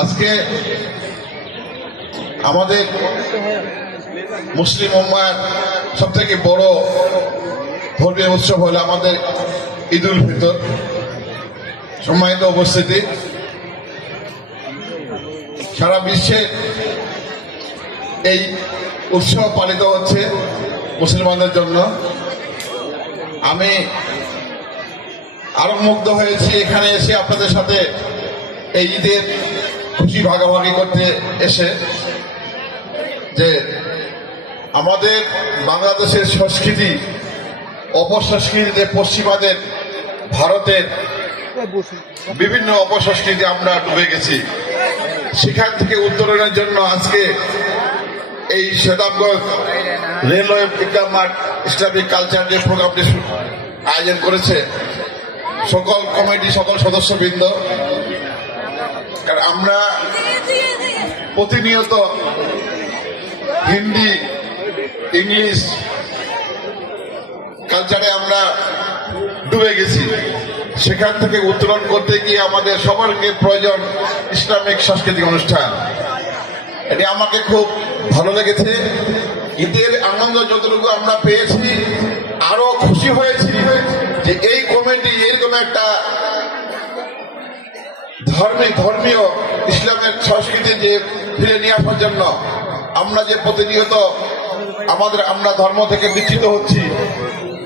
আজকে আমাদের মুসলিম উম্মার সব থেকে বড় ধর্মীয় উৎসব হলো আমাদের ঈদ উল ফিতর, সম্মানিত উপস্থিতি। সারা বিশ্বে এই উৎসব পালিত হচ্ছে মুসলমানদের জন্য। আমি আরও মুগ্ধ হয়েছি এখানে এসে আপনাদের সাথে এই ঈদের খুশি ভাগাভাগি করতে এসে যে আমাদের বাংলাদেশের সংস্কৃতি, অপসংস্কৃতিতে পশ্চিমাদের, ভারতের বিভিন্ন অপসংস্কৃতি আমরা ডুবে গেছি। সেখান থেকে উত্তরণের জন্য আজকে এই শ্বেতাবগঞ্জ রেলওয়ে বিজ্ঞান মাঠ ইসলামিক কালচার যে প্রোগ্রামটি আয়োজন করেছে। সকল কমিটি, সকল সদস্যবৃন্দ কারণ আমরা প্রতিনিয়ত হিন্দি, ইংলিশ কালচারে আমরা ডুবে গেছি। সেখান থেকে উত্তরণ করতে গিয়ে আমাদের সবারকে প্রয়োজন ইসলামিক সাংস্কৃতিক অনুষ্ঠান। এটি আমাকে খুব ভালো লেগেছে। ঈদের আনন্দ যতটুকু আমরা পেয়েছি, আরও খুশি হয়েছি যে এই কমিটি এরকম একটা ধর্মিক ধর্মীয় ইসলামের সংস্কৃতি যে ফিরে নিয়ে আসার জন্য আমরা যে প্রতিনিয়ত আমাদের আমরা ধর্ম থেকে বিচ্ছিত হচ্ছি,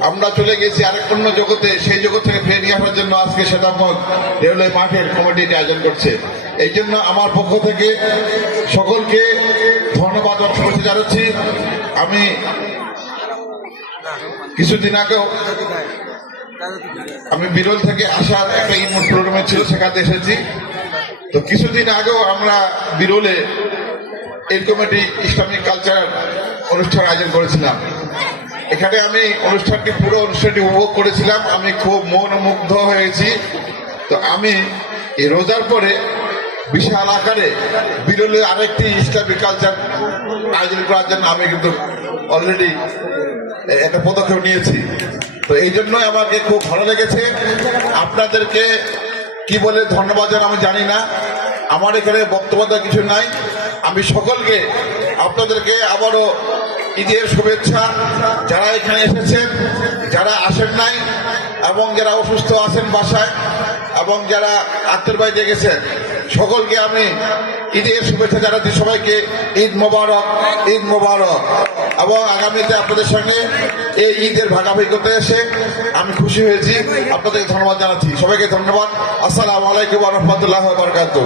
আমরা চলে গেছি আরেক অন্য জগতে, সেই জগৎ থেকে ফিরে নিয়ে আসার জন্য আজকে সেতামত রেলওয়ে মাঠের কমিটিটি আয়োজন করছে। এই জন্য আমার পক্ষ থেকে সকলকে ধন্যবাদ ও শুভেচ্ছা জানাচ্ছি আমি কিছুদিন আগেও আমি বিরল থেকে আসার একটা ইমোট প্রোগ্রামে ছিল, সেখানে এসেছি। তো কিছুদিন আগেও আমরা বিরলে এরকম একটি ইসলামিক কালচার অনুষ্ঠান আয়োজন করেছিলাম। এখানে আমি অনুষ্ঠানটি, পুরো অনুষ্ঠানটি উপভোগ করেছিলাম। আমি খুব মনোমুগ্ধ হয়েছি। তো আমি এই রোজার পরে বিশাল আকারে বিরলে আরেকটি ইসলামিক কালচার আয়োজন করার জন্য আমি কিন্তু অলরেডি একটা পদক্ষেপ নিয়েছি। তো এই জন্যই আমাকে খুব ভালো লেগেছে। আপনাদেরকে কি বলে ধন্যবাদ আমি জানি না। আমার এখানে বক্তব্য কিছু নাই। আমি সকলকে, আপনাদেরকে আবারও ঈদের শুভেচ্ছা। যারা এখানে এসেছেন, যারা আসেন নাই, এবং যারা অসুস্থ আছেন বাসায়, এবং যারা আত্মীয় বাড়িতে গেছেন, সকলকে আমি ঈদের শুভেচ্ছা জানাচ্ছি। সবাইকে ঈদ মোবারক ঈদ মোবারক। এবং আগামীতে আপনাদের সঙ্গে এই ঈদের ভাগাভাগি করতে এসে আমি খুশি হয়েছি। আপনাদেরকে ধন্যবাদ জানাচ্ছি। সবাইকে ধন্যবাদ। আসসালামু আলাইকুম রহমতুল্লাহ বরকাত